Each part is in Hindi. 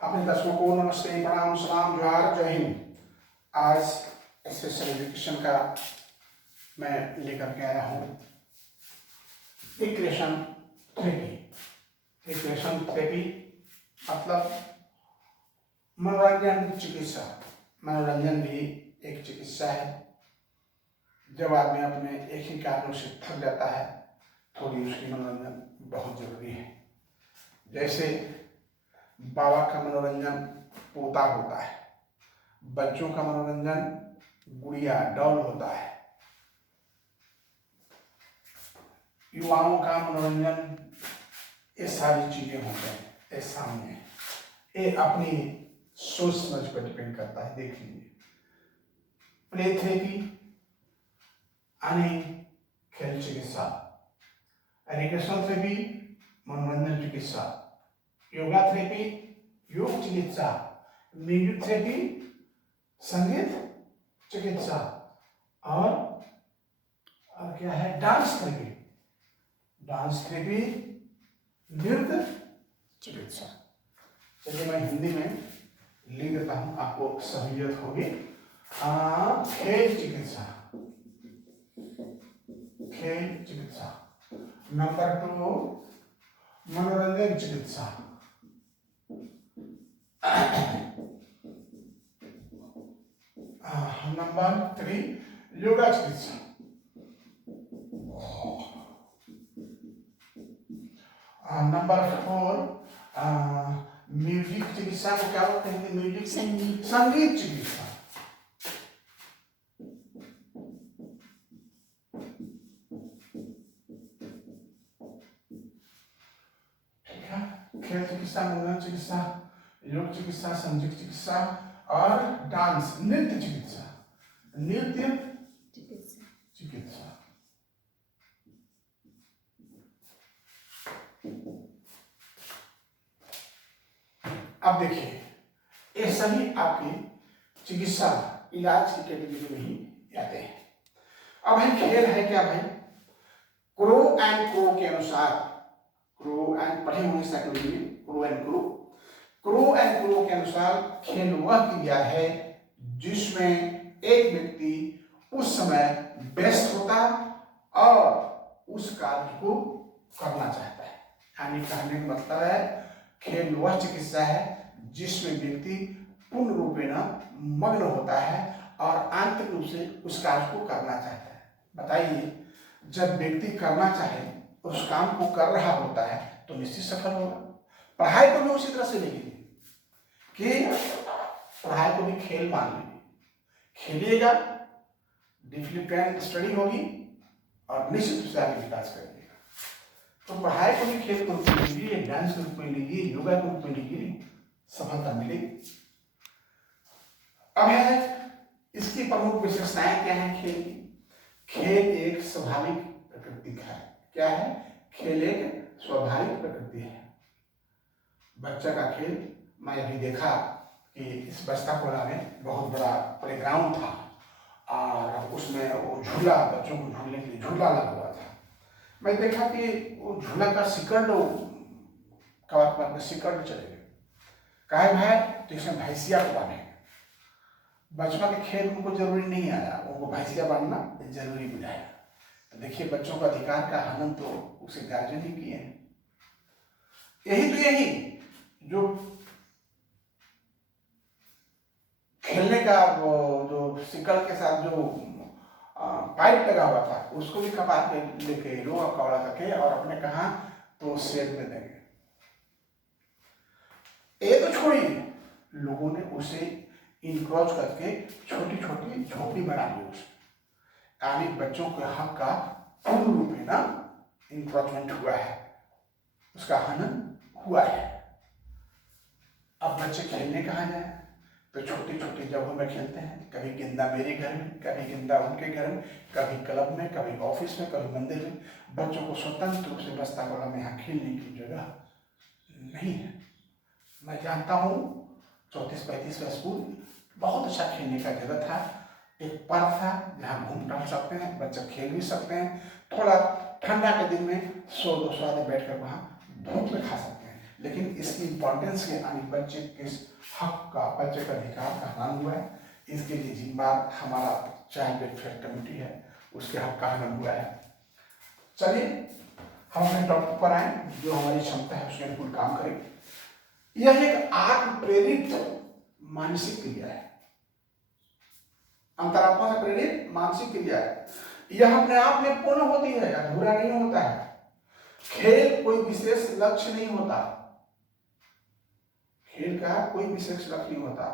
अपने दर्शकों को नमस्ते, प्रणाम, सलाम, जोहार, जय हिंद। आज स्पेशल एजुकेशन का मैं लेकर के आया हूँ इक्वेशन थेरेपी। इक्वेशन थेरेपी मतलब मनोरंजन चिकित्सा। मनोरंजन भी एक चिकित्सा है। जब आदमी अपने एक ही कार्यों से थक जाता है, थोड़ी उसकी मनोरंजन बहुत जरूरी है। जैसे बाबा का मनोरंजन पोता होता है, बच्चों का मनोरंजन गुड़िया डॉल होता है, युवाओं का मनोरंजन ये सारी चीजें होते हैं। ये सामने ये अपनी सोच समझ पर डिपेंड करता है। देख लीजिए, प्ले थेरेपी यानी खेल चिकित्सा, रिक्रेशनल थेरेपी मनोरंजन चिकित्सा, योगा थेरेपी योग चिकित्सा, म्यूजिक थेरेपी संगीत चिकित्सा, और क्या है डांस थेरेपी। डांस थेरेपी नृत्य चिकित्सा। चलिए मैं हिंदी में लिख देता हूँ, आपको सहूलियत होगी। खेल चिकित्सा, खेल चिकित्सा। नंबर 2 मनोरंजन चिकित्सा। नंबर 3 योगा चिकित्सा। नंबर 4 म्यूजिक चिकित्सा को क्या बोलते हैं? म्यूजिक संगीत चिकित्सा। ठीक है, खेल चिकित्सा, मनोरंजन चिकित्सा, योग चिकित्सा, संगीत चिकित्सा और डांस नृत्य चिकित्सा। नृत्य चिकित्सा। अब देखिए, ये सभी आपकी चिकित्सा इलाज की कैटेगरी में ही आते हैं। अब भाई खेल है क्या भाई? क्रो एंड क्रो के अनुसार, क्रो एंड पढ़े होंगे साइकोलॉजी में, crow and crow. Crow and crow के अनुसार खेल वह क्रिया है जिसमें एक व्यक्ति उस समय व्यस्त होता और उस कार्य को करना चाहता है। यानी कहने का मतलब है, खेल वह चिकित्सा है जिसमें व्यक्ति पूर्ण रूपेण मग्न होता है और आंतरिक रूप से उस कार्य को करना चाहता है। बताइए, जब व्यक्ति करना चाहे, उस काम को कर रहा होता है तो निश्चित सफल होगा। पढ़ाई को भी उसी तरह से लेंगे कि पढ़ाई को भी खेल मान लीजिए, खेलिएगा, डिफिकल्ट स्टडी होगी और निश्चित रूप से आगे विकास करेंगे। तो पढ़ाई को भी खेल के रूप में लीजिए, डांस के रूप में लीजिए, योगा के रूप में लीजिए, सफलता मिलेगी। अब है इसकी प्रमुख विशेषताएं क्या है खेल की? खेल एक स्वाभाविक प्रकृति है। क्या है? खेल एक स्वाभाविक प्रकृति है। बच्चा का खेल, मैं अभी देखा कि इस बस्तापुरा में बहुत बड़ा प्लेग्राउंड था और उसमें वो झूला, बच्चों को झूलने के लिए झूला लगा हुआ था। मैं देखा कि वो झूला का सिकड़ कवर सिकड़ चले गए। कहा भाई तो इसमें भैंसिया को बांधे। बचपन के खेल उनको जरूरी नहीं आया, उनको भैंसिया बांधना जरूरी बुझाया। तो देखिए, बच्चों का अधिकार का हनन तो उसे गार्जियन ही किए हैं। यही जो खेलने का वो जो सिकड़ के साथ जो पाइप लगा हुआ था, उसको भी कपाट पे लेके लोहा कौड़ा करके और अपने कहा तो शेड में देंगे। ये तो छोड़िए, लोगों ने उसे इनक्रोच करके छोटी छोटी झोपड़ी बना दी उसे। यानी बच्चों के हक का पूर्ण रूप में ना इनक्रोचमेंट हुआ है, उसका हनन हुआ है। अब बच्चे खेलने कहाँ जाए? तो छोटी छोटी जगहों में खेलते हैं। कभी गेंदा मेरे घर में, कभी गेंदा उनके घर में, कभी क्लब में, कभी ऑफिस में, कभी मंदिर में। बच्चों को स्वतंत्र रूप से बस्तापुरा में यहाँ खेलने की जगह नहीं है। मैं जानता हूँ 34-35 का स्कूल बहुत अच्छा खेलने का जगह था। एक पार्क था जहाँ घूम टहल सकते हैं, बच्चे खेल भी सकते हैं। थोड़ा ठंडा के दिन में 100-200 आदमी बैठ कर वहाँ धूप में खा सकते हैं। लेकिन इसकी इम्पोर्टेंस के यानी बच्चे के हक का, बच्चे का अधिकार का हनन हुआ है। इसके लिए जिम्मेदार हमारा चाइल्ड वेलफेयर कमेटी है, उसके हक का हनन हुआ है। चलिए हम अपने टॉपिक पर आए, जो हमारी क्षमता है उसके अनुकूल काम करें। यह एक आत्म प्रेरित मानसिक क्रिया है, अंतरात्मा से प्रेरित मानसिक क्रिया है। यह अपने आप में पूर्ण होती है, अधूरा नहीं होता है। खेल कोई विशेष लक्ष्य नहीं होता, खेल का कोई विशेष लक्ष्य नहीं होता,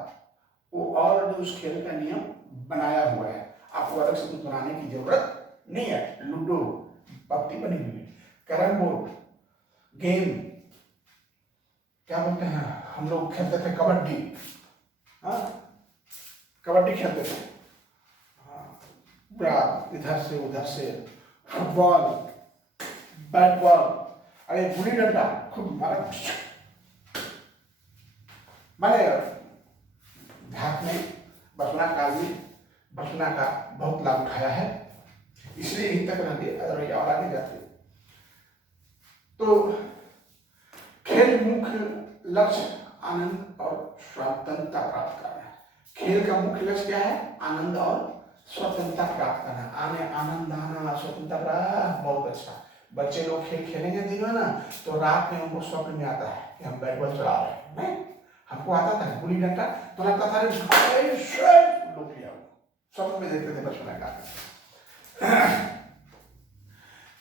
वो ऑलरेडी उस खेल का नियम बनाया हुआ है, आपको अलग से कुछ बनाने की जरूरत नहीं है। लूडो पत्ती बनी हुई है, कैरम बोर्ड गेम, क्या बोलते हैं, हम लोग खेलते थे कबड्डी, हाँ कबड्डी खेलते थे, इधर से उधर से, फुटबॉल, बैट बॉल, अरे गुल्ली डंडा खूब मारा। मैंने देहात में बचपना काल में बचपना का बहुत लाभ उठाया है, इसलिए यहीं तक रह गए और आगे जाते। तो खेल मुख्य लक्ष्य आनंद और स्वतंत्रता प्राप्त करना है। खेल का मुख्य लक्ष्य क्या है? आनंद और स्वतंत्रता प्राप्त करना। आनंद आना, स्वतंत्रता प्राप्त, बहुत अच्छा। बच्चे लोग खेल खेलेंगे दिन में ना, तो रात में उनको स्वप्न में आता है कि हम बैट बॉल चला रहे हैं। नहीं, हमको आता था गुल्ली डंडा, तो लगता था लोग लिया, स्वप्न में देखते थे बचपन का।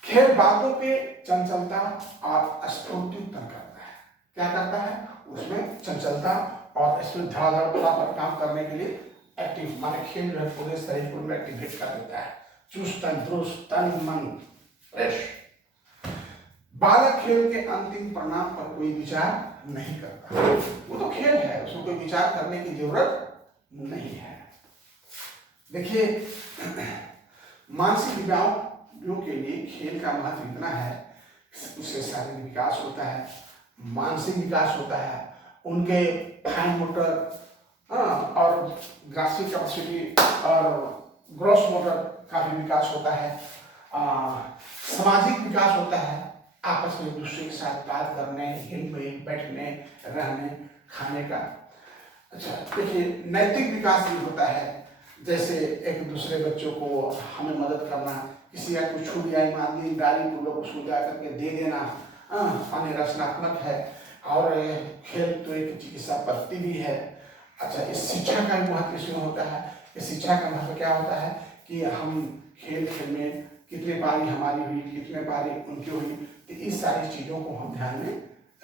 खेल बातों के चंचलता और स्फूर्ति उत्पन्न करता है। क्या करता है? उसमें चंचलता और इसमें धड़ाधड़ पर काम करने के लिए एक्टिव, माने खेल जो है पूरे शरीर को एक्टिवेट कर देता है, चुस्त तंदुरुस्त, तन मन फ्रेश। बालक खेल के अंतिम परिणाम पर कोई विचार नहीं करता, वो तो खेल है, उसमें कोई विचार करने की जरूरत नहीं है। देखिए मानसिक दिव्यांगों के लिए खेल का महत्व इतना है, उससे शारीरिक विकास होता है, मानसिक विकास होता है, उनके फाइन मोटर और ग्राफिक कैपेसिटी और ग्रॉस मोटर का भी विकास होता है, सामाजिक विकास होता है, आपस में एक दूसरे के साथ बात करने, हिलने, बैठने, रहने, खाने का। अच्छा देखिए नैतिक विकास भी होता है, जैसे एक दूसरे बच्चों को हमें मदद करना, किसी का कुछ छूट जाए, ईमानदारी पूर्वक उसको जा करके दे देना, माने रचनात्मक है। और खेल तो एक चिकित्सा पद्धति भी है। अच्छा इस शिक्षा का भी महत्व इसमें होता है। इस शिक्षा का महत्व क्या होता है कि हम खेल में कितने पारी हमारी हुई, कितने पारी उनकी हुई, तो इस सारी चीज़ों को हम ध्यान में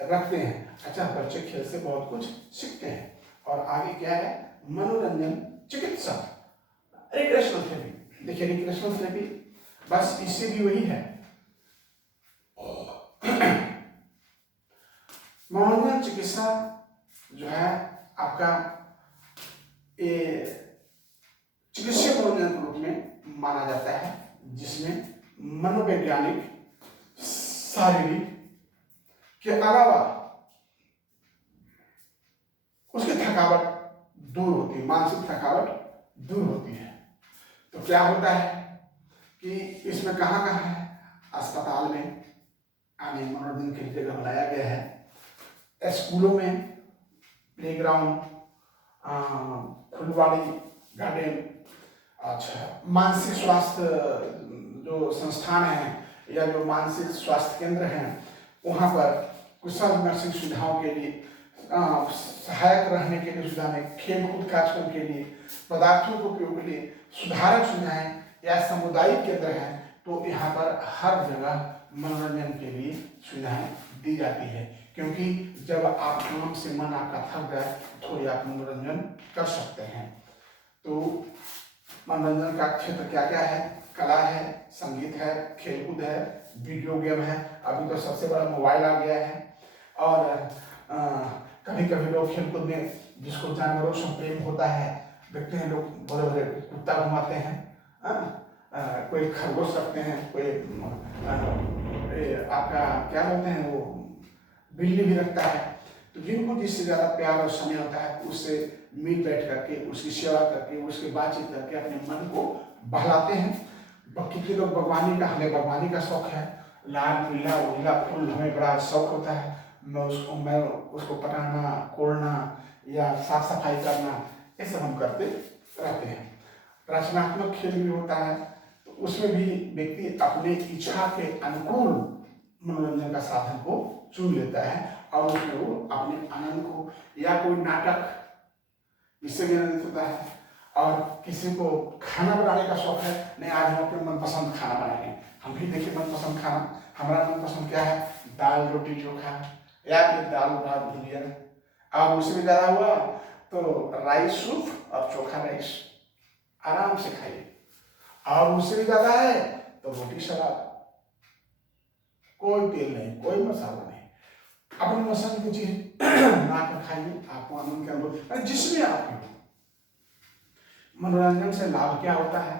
रखते हैं। अच्छा बच्चे खेल से बहुत कुछ सीखते हैं। और आगे क्या है? मनोरंजन चिकित्सा, रिक्रेशनल थेरेपी। देखिए रिक्रेशनल थेरेपी बस इससे भी वही है, मनोरंजन चिकित्सा जो है आपका चिकित्सीय मनोरंजन के रूप में माना जाता है, जिसमें मनोवैज्ञानिक, शारीरिक के अलावा उसकी थकावट दूर होती है, मानसिक थकावट दूर होती है। तो क्या होता है कि इसमें कहाँ कहाँ है? अस्पताल में आने मनोरंजन के लिए जगह बनाया गया है, स्कूलों में प्लेग्राउंड, फुलवाड़ी गार्डन। अच्छा मानसिक स्वास्थ्य जो संस्थान है या जो मानसिक स्वास्थ्य केंद्र हैं, वहाँ पर कुशल नर्सिंग सुविधाओं के लिए, सहायक रहने के लिए सुविधा में, खेल कूद कार्यक्रम के लिए, पदार्थों के उपयोग के लिए सुधारक सुविधाएं या सामुदायिक केंद्र हैं, तो यहाँ पर हर जगह मनोरंजन के लिए सुविधाएं दी जाती है। क्योंकि जब आप काम से मन आपका थक जाए, थोड़ी आप मनोरंजन कर सकते हैं। तो मनोरंजन का क्षेत्र क्या क्या है? कला है, संगीत है, खेलकूद है, वीडियो गेम है, अभी तो सबसे बड़ा मोबाइल आ गया है। और कभी कभी लोग खेलकूद में, जिसको जानवरों से प्रेम होता है, देखते हैं लोग बड़े बड़े कुत्ता घुमाते हैं, कोई खरगोश रखते हैं, कोई आपका क्या बोलते हैं वो बिल्ली भी रखता है। तो जिनको जिससे ज़्यादा प्यार और समय होता है, उससे मिल बैठ करके, उसकी सेवा करके, उसकी बातचीत करके अपने मन को बहलाते हैं। कितने लोग बागवानी का, हमें बागवानी का शौक है, लाल पीला उजला फूल हमें बड़ा शौक होता है, मैं उसको पटाना, कोड़ना या साफ सफाई करना, ये सब हम करते रहते हैं। रचनात्मक खेल भी होता है, तो उसमें भी व्यक्ति अपने इच्छा के अनुकूल मनोरंजन का साधन को चुन लेता है और उसमें वो अपने आनंद को, या कोई नाटक, इससे भी आनंदित होता है। और किसी को खाना बनाने का शौक है, नहीं आज हम अपने मनपसंद खाना बनाएंगे, हम भी देखिए मनपसंद खाना, हमारा मनपसंद क्या है, दाल रोटी चोखा या फिर दाल भात भुजिया, और उससे भी ज़्यादा हुआ तो राइस सूप और चोखा राइस आराम से खाइए, और उससे भी ज़्यादा है तो रोटी सलाद, कोई तेल नहीं, कोई मसाला नहीं, अपनी पसंद की चीज बना कर खाइए, आपको आनंद का अनुभव जिसमें आप। मनोरंजन से लाभ क्या होता है?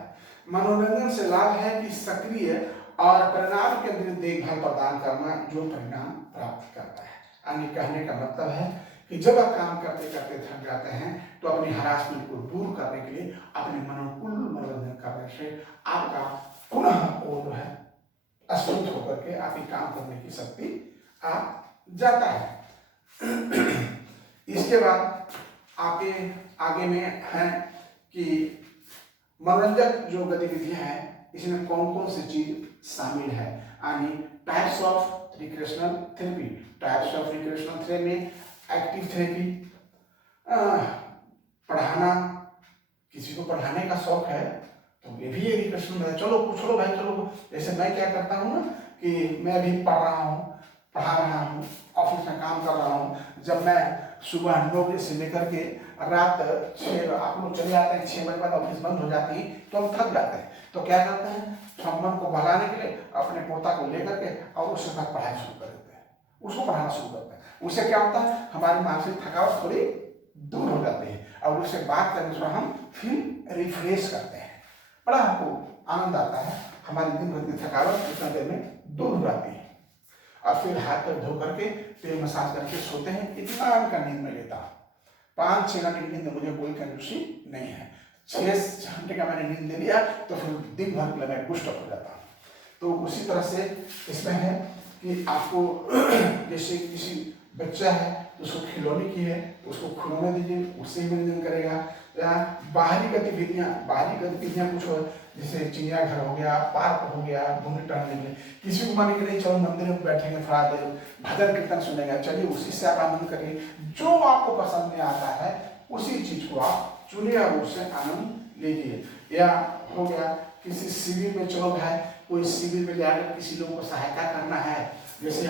मनोरंजन से लाभ है कि सक्रिय और परिणाम केंद्रित देखभाल प्रदान करना, जो परिणाम प्राप्त करता है। यानी कहने का मतलब है कि जब आप काम करते करते थक जाते हैं तो अपनी हरासमेंट को दूर करने के लिए अपने मनोकुल मनोरंजन करने से आपका पुनः वो जो है अस्फुट होकर के आपकी काम करने की शक्ति आ जाता है। इसके बाद आपके आगे में है कि मनोरंजक जो गतिविधियां हैं इसमें कौन कौन सी चीज शामिल है, यानी types of recreational therapy. Types of recreational therapy में एक्टिव थेरेपी, पढ़ाना, किसी को पढ़ाने का शौक है तो ये भी रिक्रिएशनल है, चलो पूछ लो भाई चलो। जैसे मैं क्या करता हूँ ना कि मैं अभी पढ़ रहा हूँ, पढ़ा रहा हूँ, ऑफिस में काम कर रहा हूँ, जब मैं सुबह 9 बजे से लेकर के रात 6, आप लोग चले आते हैं 6 बजे बाद ऑफिस बंद हो जाती है तो हम थक जाते हैं, तो क्या करते हैं, सम्मान को बढ़ाने के लिए अपने पोता को लेकर के और उसके बाद पढ़ाई शुरू कर देते हैं, उसको पढ़ाना शुरू करते हैं। उससे क्या होता है, हमारी मानसिक थकावट थोड़ी दूर हो जाती है और उससे बात करने से हम फिर रिफ्रेश करते हैं, बड़ा हमको आनंद आता है, हमारी दिन भर की थकावट इतना देर में दूर हो जाती है। और फिर हाथ पैर धो करके तेल मसाज करके सोते हैं। इतना का नींद में लेता हूँ, 5-6 घंटे की नींद मुझे कोई कंजूसी नहीं है। 6 घंटे का मैंने नींद ले लिया तो फिर दिन भर के लिए मैं पुष्ट हो जाता हूँ। तो उसी तरह से इसमें है कि आपको जैसे किसी बच्चा है उसको खिलौने की है, उसको खिलौने दीजिए, उससे ही मनोरंजन करेगा। या बाहरी गतिविधियाँ कुछ हो, जैसे चिड़ियाघर हो गया, पार्क हो गया, घूमने टहलने के लिए, किसी को माने के नहीं चलो मंदिर में बैठेंगे थोड़ा देर भजन कीर्तन सुनेंगे, चलिए उसी से आप आनंद करिए। जो आपको पसंद में आता है उसी चीज को आप चुनिए और उससे आनंद लीजिए। या हो गया किसी शिविर में, चलो भाई कोई शिविर में जाकर किसी लोगों को सहायता करना है। जैसे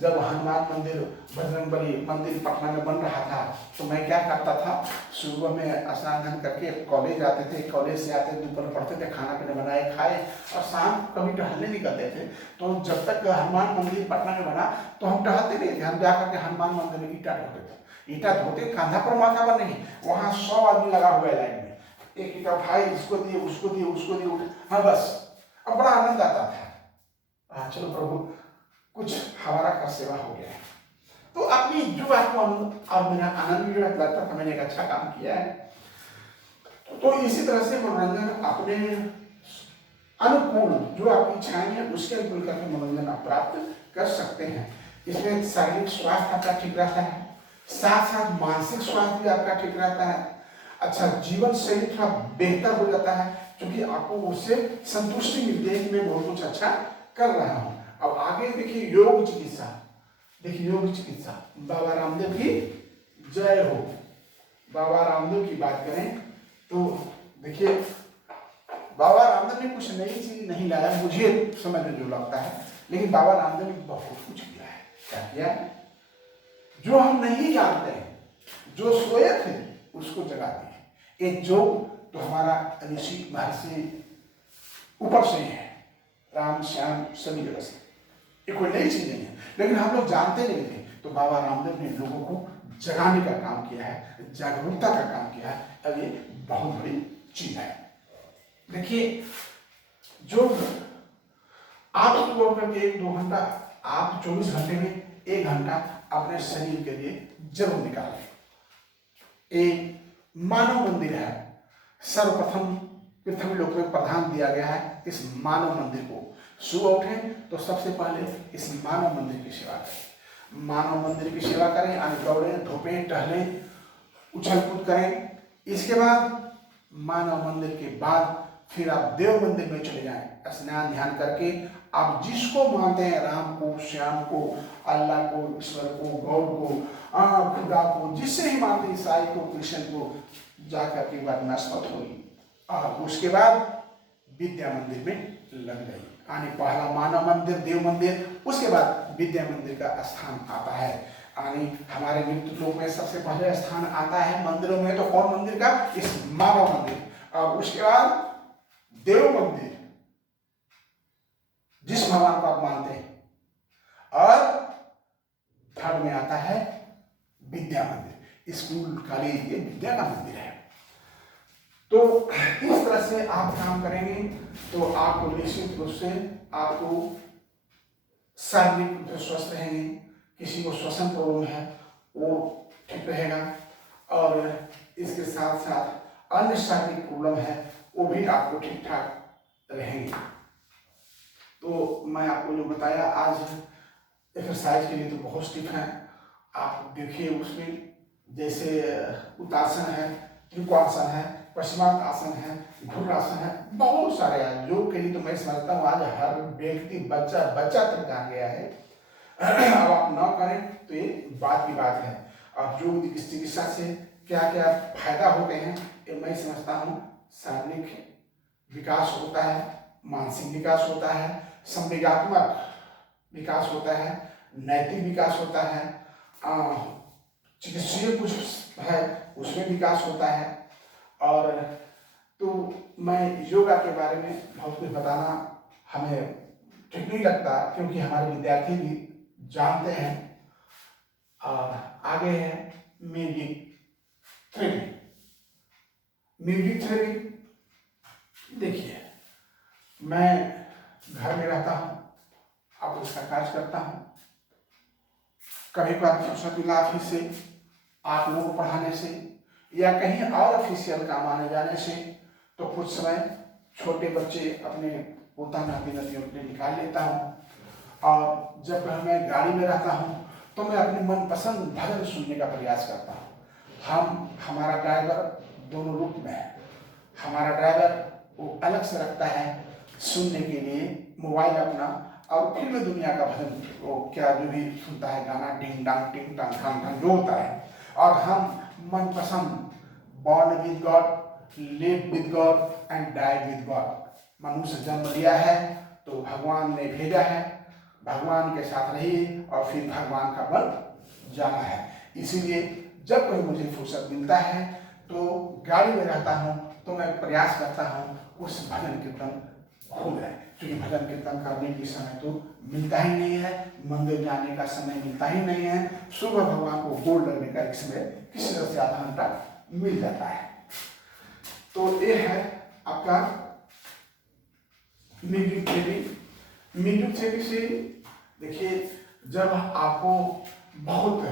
जब हनुमान मंदिर, बजरंगबली मंदिर पटना में बन रहा था तो मैं क्या करता था, सुबह में स्नान करके कॉलेज जाते थे, कॉलेज से आते दोपहर पढ़ते थे, खाना पीना बनाए खाए और शाम कभी टहलने निकलते थे। तो जब तक हनुमान मंदिर पटना में बना तो हम टहलते नहीं थे, हम जाकर के हनुमान मंदिर में ईटा ढोते थे। ईटा धोते कंधा पर माथा पर नहीं, वहाँ 100 आदमी लगा हुआ है लाइन में, एक ईटा भाई इसको दिए उसको दिए उसको दिए, हाँ बस। अब बड़ा आनंद आता था, चलो प्रभु कुछ हमारा का सेवा हो गया है। तो अपनी जो आपको और मेरा आनंद भी लगता था, मैंने एक अच्छा काम किया है। तो इसी तरह से मनोरंजन अपने अनुकूल जो आपकी इच्छाएं हैं उसके अनुकूल करके मनोरंजन आप प्राप्त कर सकते हैं। इसमें शारीरिक स्वास्थ्य आपका ठीक रहता है, साथ साथ मानसिक स्वास्थ्य भी आपका ठीक रहता है। अच्छा जीवन शैली थोड़ा बेहतर हो जाता है क्योंकि आपको उससे संतुष्टि मिलती है कि मैं बहुत कुछ अच्छा कर रहा हूँ। अब आगे देखिए योग चिकित्सा, देखिए योग चिकित्सा बाबा रामदेव की जय हो। बाबा रामदेव की बात करें तो देखिए बाबा रामदेव ने कुछ नई चीज नहीं लाया मुझे समझ में जो लगता है, लेकिन बाबा रामदेव ने बहुत कुछ किया है। क्या किया है? जो हम नहीं जानते हैं, जो सोए थे उसको जगा दिए। एक जो तो हमारा ऋषि महर्षि ऊपर से है, राम श्याम सभी जगह से, ये कोई नई चीज नहीं है, लेकिन हम लोग जानते नहीं थे। तो बाबा रामदेव ने लोगों को जगाने का काम किया है, जागरूकता का काम किया है। अब ये बहुत बड़ी चीज है। देखिए जो आप सुबह करके 1-2 घंटा, आप 24 घंटे में 1 घंटा अपने शरीर के लिए जरूर निकालें। एक मानव मंदिर है, सर्वप्रथम पृथ्वी लोक में प्रधान दिया गया है इस मानव मंदिर को। सुबह उठें तो सबसे पहले इस मानव मंदिर की सेवा करें। मानव मंदिर की सेवा करें, यानी दौड़ें, धूपें, टहलें, उछल कूद करें। इसके बाद मानव मंदिर के बाद फिर आप देव मंदिर में चले जाएं। स्नान ध्यान करके आप जिसको मानते हैं, राम को, श्याम को, अल्लाह को, ईश्वर को, गौर को, खुदा को, जिससे ही मानते, ईसाई को, कृष्ण को, जाकर के बाद नस्बत हुई और उसके बाद विद्या मंदिर में लग गई। यानी पहला मानव मंदिर, देव मंदिर, उसके बाद विद्या मंदिर का स्थान आता है। यानी हमारे मृत्यु लोक में सबसे पहले स्थान आता है मंदिरों में, तो कौन मंदिर का? इस मानव मंदिर। और उसके बाद देव मंदिर, जिस भगवान को आप मानते हैं, और थर्ड में आता है विद्या मंदिर। स्कूल, कॉलेज, ये विद्या का मंदिर है। तो इस तरह से आप काम करेंगे तो आपको निश्चित रूप से आपको शारीरिक रूप से स्वस्थ रहेंगे। किसी को श्वसन प्रॉब्लम है वो ठीक रहेगा, और इसके साथ साथ अन्य शारीरिक प्रॉब्लम है वो भी आपको ठीक ठाक रहेंगे। तो मैं आपको जो बताया आज एक्सरसाइज के लिए तो बहुत स्टिफ है। आप देखिए उसमें जैसे उत्तासन है, त्रिकोणासन है, पश्चिमासन है, घूर्णासन है, बहुत सारे हैं। योग के लिए तो मैं समझता हूँ आज हर व्यक्ति, बच्चा तक जान गया है। अब आप न करें तो ये बात की बात है। अब योग चिकित्सा से क्या क्या फायदा होते हैं ये मैं समझता हूँ। शारीरिक विकास होता है, मानसिक विकास होता है, संवेगात्मक विकास होता है, नैतिक विकास होता है, चिकित्सीय कुछ है उसमें विकास होता है। और तो मैं योगा के बारे में बहुत कुछ बताना हमें ठीक नहीं लगता, क्योंकि हमारे विद्यार्थी भी जानते हैं। और आगे है म्यूजिक थेरेपी। म्यूजिक थेरेपी देखिए, मैं घर में रहता हूँ, अब उसका कार्य करता हूँ। कभी कभार फुर्सत मिला ऑफिस से, आप लोगों को पढ़ाने से या कहीं और ऑफिशियल काम आने जाने से, तो कुछ समय छोटे बच्चे अपने पोता नाती नतियों के लिए निकाल लेता हूँ। और जब मैं गाड़ी में रहता हूँ तो मैं अपने मनपसंद भजन सुनने का प्रयास करता हूँ। हमारा ड्राइवर दोनों रूप में है। हमारा ड्राइवर वो अलग से रखता है सुनने के लिए मोबाइल अपना, और फिल्म दुनिया का भजन वो क्या जो भी सुनता है गाना, डिंग डांग टिंग टांग ठांग ठांग जो होता है। और हम मनपसंद born with God, live with God and die with God. मनुष्य जन्म लिया है तो भगवान ने भेजा है, भगवान के साथ रहिए और फिर भगवान का बल जाना है। इसीलिए जब कोई मुझे फुर्सत मिलता है तो गाड़ी में रहता हूँ तो मैं प्रयास करता हूँ उस भजन कीर्तन हो जाए, क्योंकि भजन कीर्तन करने की समय तो मिलता ही नहीं है, मंदिर जाने का समय मिलता ही नहीं है। सुबह भगवान को गोड़ लगने का एक समय किसी तरह से आधा घंटा मिल जाता है। तो ये है आपका म्यूजिक थेरेपी। म्यूजिक थेरेपी से देखिए, जब आपको बहुत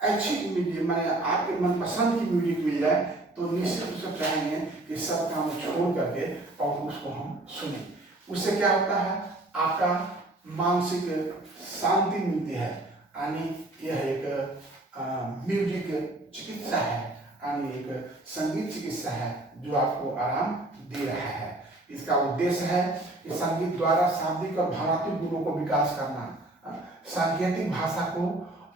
अच्छी म्यूजिक माने आपके मनपसंद की म्यूजिक मिल जाए तो निश्चित रूप से चाहेंगे कि सब काम छोड़ करके और उसको हम सुने। उससे क्या होता है, आपका मानसिक शांति मिलती है। यानी यह एक म्यूजिक चिकित्सा है, यानी एक संगीत चिकित्सा है जो आपको आराम दे रहा है। इसका उद्देश्य है कि संगीत द्वारा शाब्दिक और भावात्मक गुणों को विकास करना, सांकेतिक भाषा को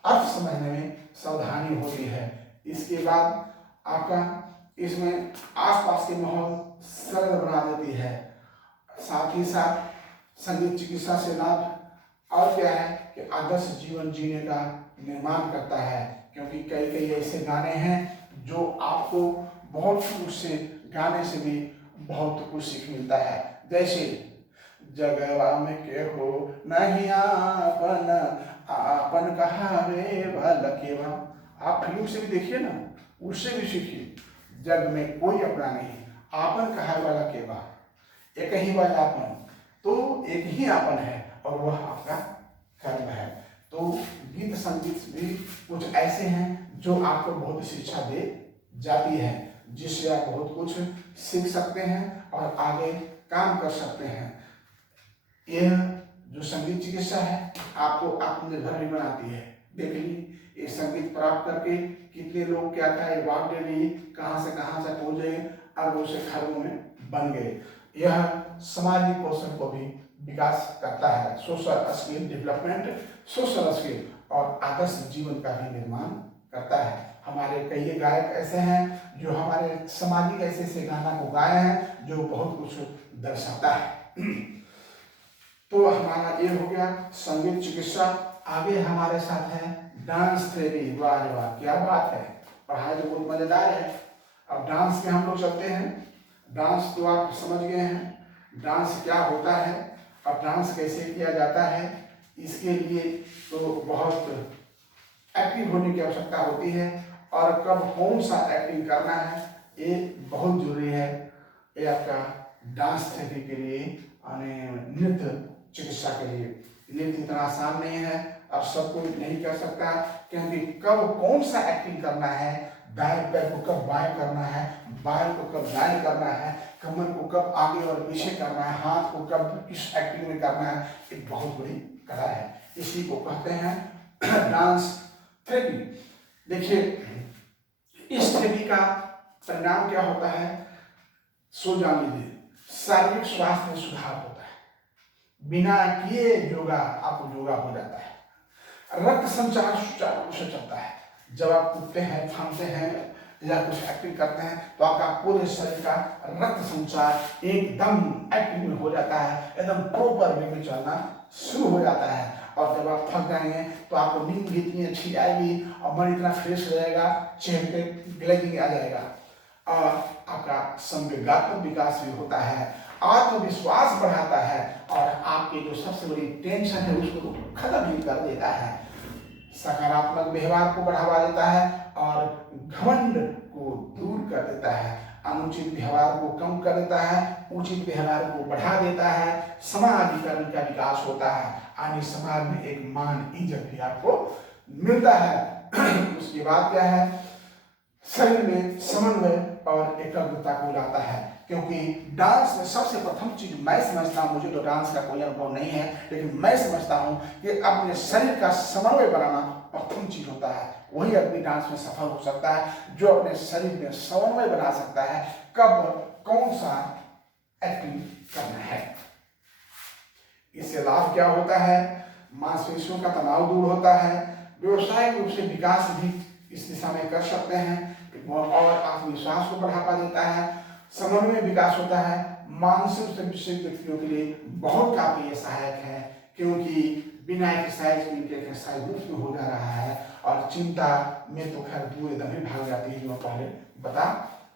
अर्थ समझने में सावधानी होती है। इसके बाद आपका इसमें आसपास के माहौल सरल बना देती है। साथ ही साथ संगीत चिकित्सा से लाभ और क्या है कि आदर्श जीवन जीने का निर्माण करता है, क्योंकि कई कई ऐसे गाने हैं जो आपको बहुत कुछ से गाने से भी बहुत कुछ सीख मिलता है। जैसे जगवा में के हो नहीं आपन, आपन कहावे भल केवा। आप फिल्म से भी देखिए ना, उससे भी सीखिए। जग में कोई अपना नहीं, आपन कहावे वाला केवा, एक ही वाला आपन, तो एक ही आपन है और वह आपका कर्म है। तो गीत संगीत भी कुछ ऐसे हैं जो आपको बहुत शिक्षा दे जाती है, जिससे आप बहुत कुछ सीख सकते हैं और आगे काम कर सकते हैं। यह जो संगीत चिकित्सा है आपको आत्मनिर्भर भी बनाती है। देख लीजिए ये संगीत प्राप्त करके कितने लोग क्या था अवार्ड ले लिए, कहाँ से पहुंचे, अरबों से खरबों में बन गए। यह सामाजिक कौशल को भी विकास करता है, social skill development, social skill और आदर्श जीवन का भी निर्माण करता है। हमारे कई गायक ऐसे हैं जो हमारे सामाजिक ऐसे गाना को गाए हैं जो बहुत कुछ दर्शाता है। तो हमारा ये हो गया संगीत चिकित्सा। आगे हमारे साथ है डांस थेरेपी। वाह वाह क्या बात है, पढ़ाई तो बहुत मजेदार है। अब डांस के हम लोग चलते हैं। डांस तो आप समझ गए हैं, डांस क्या होता है, अब डांस कैसे किया जाता है, इसके लिए तो बहुत एक्टिव होने की आवश्यकता होती है और कब कौन सा एक्टिंग करना है ये बहुत जरूरी है। ये आपका डांस थेरेपी के लिए नृत्य चिकित्सा के लिए नृत्य इतना आसान नहीं है और सब कोई नहीं कर सकता, क्योंकि कब कौन सा एक्टिंग करना है, दाएं पैर को कब बाएं करना है, बाएं को कब दाएं करना है, कमर को कब आगे और पीछे करना है, हाथ को कब किस एक्टिंग में करना है, एक बहुत बड़ी कला है। इसी को कहते हैं डांस थेरेपी। देखिए इस थेरेपी का परिणाम क्या होता है, सो जान लीजिए, शारीरिक स्वास्थ्य में सुधार होता है। बिना किए योगा आपको योगा हो जाता है। रक्त संचार सुचारू रूप से चलता है। जब आप कूदते हैं, फांदते हैं या कुछ एक्टिंग करते हैं तो आपका पूरे शरीर का रक्त संचार एकदम एक्टिव में हो जाता है, एकदम प्रॉपर वे में चलना शुरू हो जाता है। और जब आप थक जाएंगे तो आपको नींद भी इतनी अच्छी आएगी और मन इतना फ्रेश रहेगा, चेहरे पे ग्लेजिंग आ जाएगा और आपका संवेगात्मक विकास भी होता है, आत्मविश्वास बढ़ाता है और आपकी जो सबसे बड़ी टेंशन है उसको तो खत्म भी कर देता है। सकारात्मक व्यवहार को बढ़ावा देता है और घमंड को दूर कर देता है, अनुचित व्यवहार को कम कर देता है, उचित व्यवहार को बढ़ा देता है, समाजीकरण का विकास होता है, यानी समाज में एक मान इज्जत भी आपको मिलता है। उसके बाद क्या है, शरीर में समन्वय और एकाग्रता को लाता है, क्योंकि डांस में सबसे प्रथम चीज मैं समझता हूँ, मुझे तो डांस का कोई अनुभव नहीं है लेकिन मैं समझता हूँ कि अपने शरीर का समन्वय बनाना प्रथम चीज होता है। वही आदमी डांस में सफल हो सकता है जो अपने शरीर में समन्वय बना सकता है, कब कौन सा एक्टिंग करना है। इससे लाभ क्या होता है, मांसपेशियों का तनाव दूर होता है, व्यवसायिक रूप से विकास भी इस दिशा में कर सकते हैं और आत्मविश्वास को बढ़ावा देता है, समन्वय विकास होता है, मानसिक से विकसित व्यक्तियों के लिए बहुत काफी सहायक है, क्योंकि बिना एक्सरसाइज के एक्सरसाइज मुफ्त में हो जा रहा है और चिंता में तो खैर दूर एकदम ही भाग जाती है, जो मैं पहले बता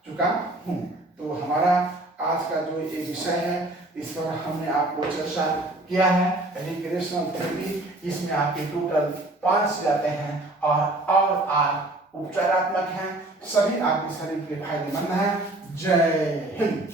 चुका हूँ। तो हमारा आज का जो ये विषय है इस पर हमने आपको चर्चा किया है रिक्रिएशनल थेरेपी। इसमें आपके टोटल 5 जाते हैं और आप उपचारात्मक हैं, सभी आपके शरीर के फायदेमंद हैं। जय हिंद।